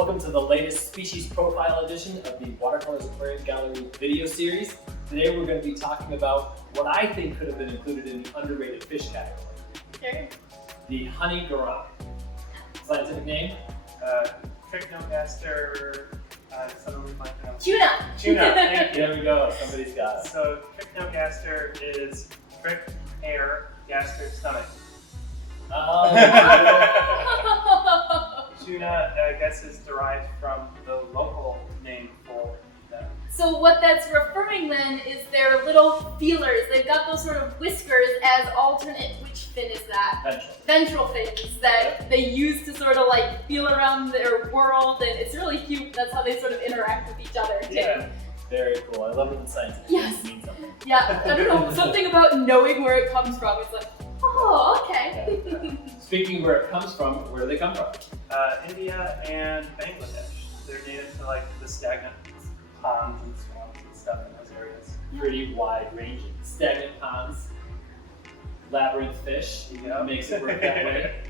Welcome to the latest species profile edition of the Watercolors Aquarium Gallery video series. Today we're going to be talking about what I think could have been included in the underrated fish category. Sure. The honey gourami. Scientific name? Trichinogaster, suddenly might know. Tuna. Tuna, thank you. There we go, somebody's got it. So Trichinogaster is trick, hair, gaster, stomach. Tuna, I guess, is derived from the local name for that. So what that's referring then is their little feelers. They've got those sort of whiskers as alternate, which fin is that? Ventral. Ventral fins that they use to sort of like feel around their world, and it's really cute. That's how they sort of interact with each other too. Yeah. Very cool. I love it when scientific Yes. names mean something. Yeah, I don't know, something about knowing where it comes from. It's like, oh, okay. Yeah. Speaking of where it comes from, where do they come from? India and Bangladesh. They're native to like the stagnant ponds and swamps and stuff in those areas. Pretty wide ranging. Stagnant ponds, labyrinth fish, makes it work that way.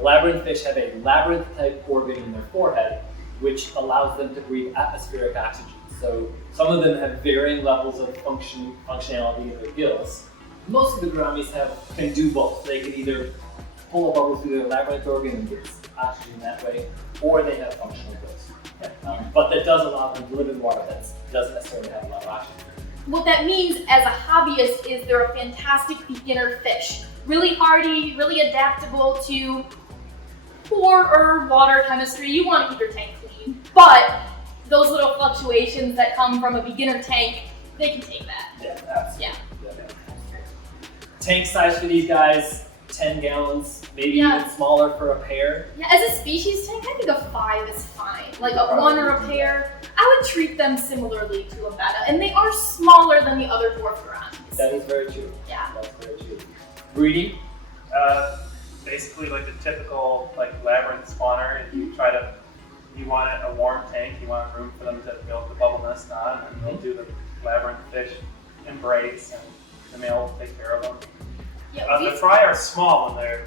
Labyrinth fish have a labyrinth type organ in their forehead, which allows them to breathe atmospheric oxygen. So some of them have varying levels of functionality in their gills. Most of the gouramis can do both. They can either pull a bubble through their labyrinth organ and get oxygen that way, or they have functional gills. But that does allow them to live in water that doesn't necessarily have a lot of oxygen. What that means as a hobbyist is they're a fantastic beginner fish. Really hardy, really adaptable to poorer water chemistry. You want to keep your tank clean, but those little fluctuations that come from a beginner tank, they can take that. Yeah, absolutely. Yeah. Tank size for these guys, 10 gallons, maybe even smaller for a pair. Yeah, as a species tank, I think a 5 is fine. Like a 1 or a pair, I would treat them similarly to a betta, and they are smaller than the other dwarf gouramis. That is very true. Yeah. That's very true. Breeding? Basically like the typical like labyrinth spawner. If you you want a warm tank, you want room for them to build the bubble nest on, and they'll do the labyrinth fish embrace, and the male will take care of them. Yeah, The fry are small when they're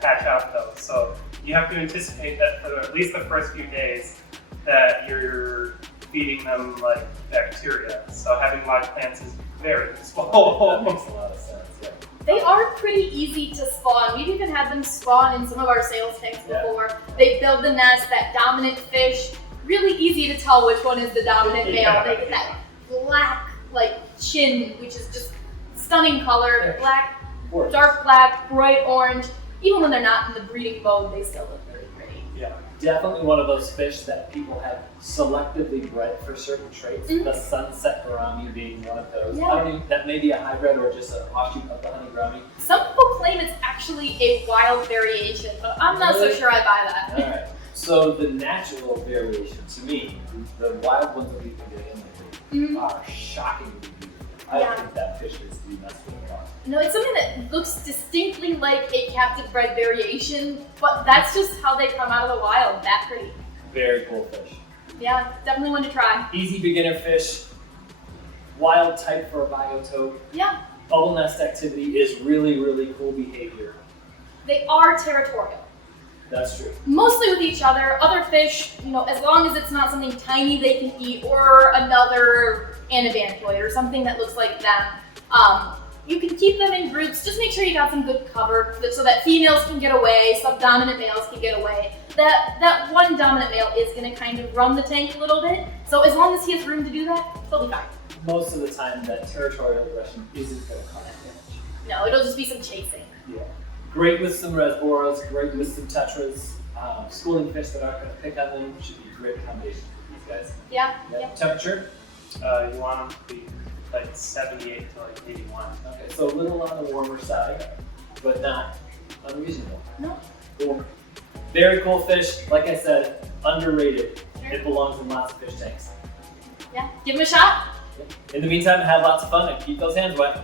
hatch out though, so you have to anticipate that for at least the first few days that you're feeding them like bacteria. So having live plants is very useful. That makes a lot of sense, yeah. They are pretty easy to spawn. We've even had them spawn in some of our sales tanks before. They build the nest, that dominant fish. Really easy to tell which one is the dominant male. They get that black like chin, which is just stunning color. Black, dark black, bright orange. Even when they're not in the breeding mode, they still look really pretty. Yeah, definitely one of those fish that people have selectively bred for certain traits. The sunset gourami being one of those. Yeah. I don't even, that may be a hybrid or just an offshoot of the honey gourami. Some people claim it's actually a wild variation, but I'm not so sure I buy that. All right. So the natural variation, to me, the wild ones that we've been getting in are shockingly beautiful. I don't think that fish is to be messed with at all. No, it's something that looks distinctly like a captive bred variation, but that's just how they come out of the wild, that pretty. Very cool fish. Yeah, definitely one to try. Easy beginner fish, wild type for a biotope. Yeah. Bubble nest activity is really, really cool behavior. They are territorial. That's true. Mostly with each other. Other fish, as long as it's not something tiny they can eat or another anabantoid or something that looks like them, you can keep them in groups. Just make sure you got some good cover so that females can get away, subdominant males can get away. That one dominant male is going to kind of run the tank a little bit. So as long as he has room to do that, he'll be fine. Most of the time, that territorial aggression isn't going to cause damage. No, it'll just be some chasing. Yeah. Great with some resboras, great with some tetras. Schooling fish that aren't going to pick on them should be a great combination for these guys. Yeah. Temperature? You want them to be like 78 to like 81. Okay, so a little on the warmer side, but not unreasonable. No. Cool. Very cool fish. Like I said, underrated. Sure. It belongs in lots of fish tanks. Yeah, give him a shot. In the meantime, have lots of fun and keep those hands wet.